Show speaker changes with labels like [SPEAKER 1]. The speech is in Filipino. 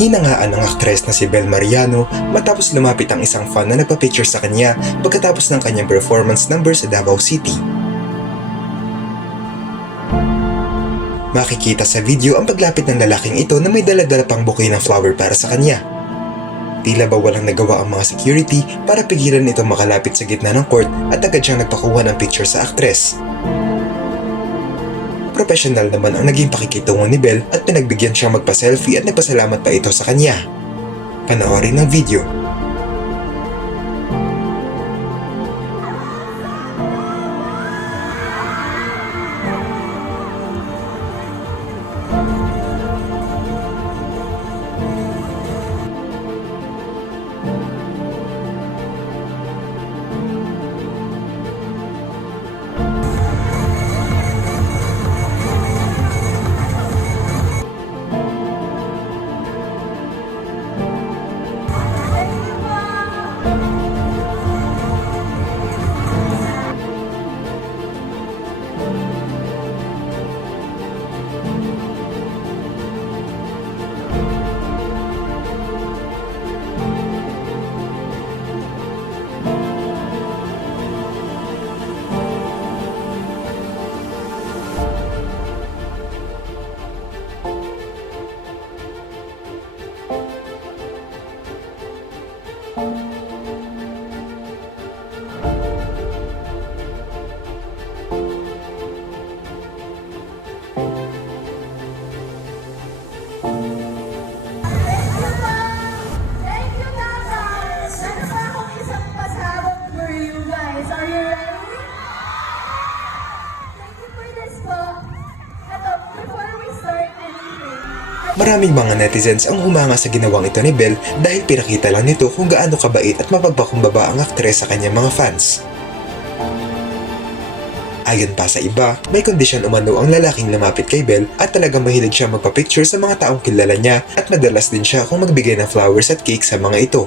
[SPEAKER 1] Hinangaan ng aktres na si Bel Mariano matapos lumapit ang isang fan na nagpa-picture sa kanya pagkatapos ng kanyang performance number sa Davao City. Makikita sa video ang paglapit ng lalaking ito na may daladala pang bouquet ng flower para sa kanya. Tila ba walang nagawa ang mga security para pigilan ito makalapit sa gitna ng court at agad siyang nagpakuha ng picture sa aktres. Professional naman ang naging pakikitungo ni Bell at pinagbigyan siyang magpa-selfie at nagpasalamat pa ito sa kanya. Panoorin ang video.
[SPEAKER 2] Thank you.
[SPEAKER 1] Maraming mga netizens ang humanga sa ginawang ito ni Bell dahil pinakita lang nito kung gaano kabait at mapagpakumbaba ang aktres sa kanyang mga fans. Ayon pa sa iba, may kondisyon umano ang lalaking lumapit kay Bell at talagang mahilig siya magpa-picture sa mga taong kilala niya at madalas din siya kung magbigay ng flowers at cake sa mga ito.